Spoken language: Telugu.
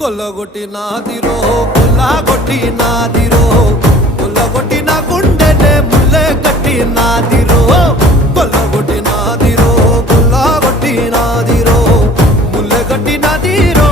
కొల్లగొట్టి నాదిరో కొల్లగొట్టి నాదిరో కొల్లగొట్టి నా గుండెనే ముల్లె కట్టి నాదిరో కొల్లగొట్టి నాదిరో కొల్లగొట్టి నాదిరో ముల్లె కట్టి నాదిరో